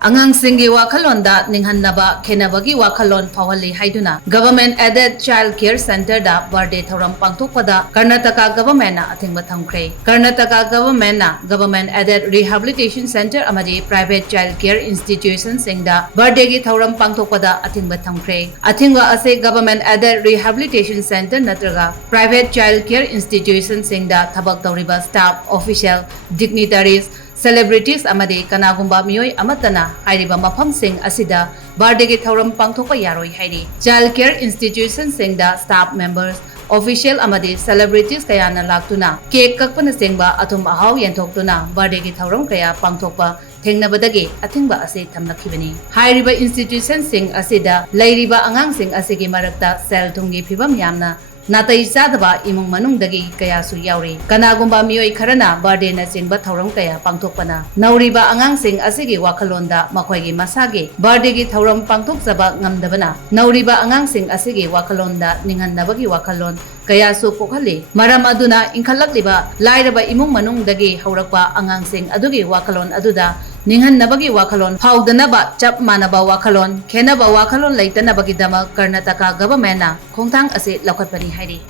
Angang singi wakalonda ninghanaba kenabagi wakalon pawali haiduna Government Aided Childcare Center da birthday thoram pangthokpada Karnataka Government na athingba thamkre. Karnataka Government na Government Aided Rehabilitation Center amadi Private Childcare Institution singda birthday gi thoram pangthokpada athingba thamkre. Athingba ase Government Aided Rehabilitation Center natraga Private Childcare Institution singda thabak tawriba staff, official, dignitaries, celebrities amadi kanagumba miyoy amatana hairiba mafam sing asida birthday gi thoram pangthokpa yaroi hairi. Childcare Institution singda staff members, official amadi celebrities kayana laktuna cake kakpana sengba athum ahaw yenthokduna birthday gi thoram kaya pangthokpa thengnabadagi athingba ase thamlakhibani. Hairiba institution sing asida leiriba angang sing asigi marakta sel thumgi phibam yamna natai sadaba imung manungdagi kaya su yauri. Kanagumba miyoy kharana birthday na chingba thoram kaya pangthokpana nauriba angang sing asigi wakalonda makhoi masagi birthday gi thoram pangthokjaba ngamdabana nauriba angang sing asigi wakalonda ninghandabagi wakalon kaya su pokhali. Maram aduna inkhalakliba lairaba imung manungdagi haurakpa angang sing adugi wakalon aduda ninghanabagi wakalon phaudanaba chap manaba wakalon khenaba wakalon leitanabagi dama Karnataka Government na khongthang ase laukhatpani hairi.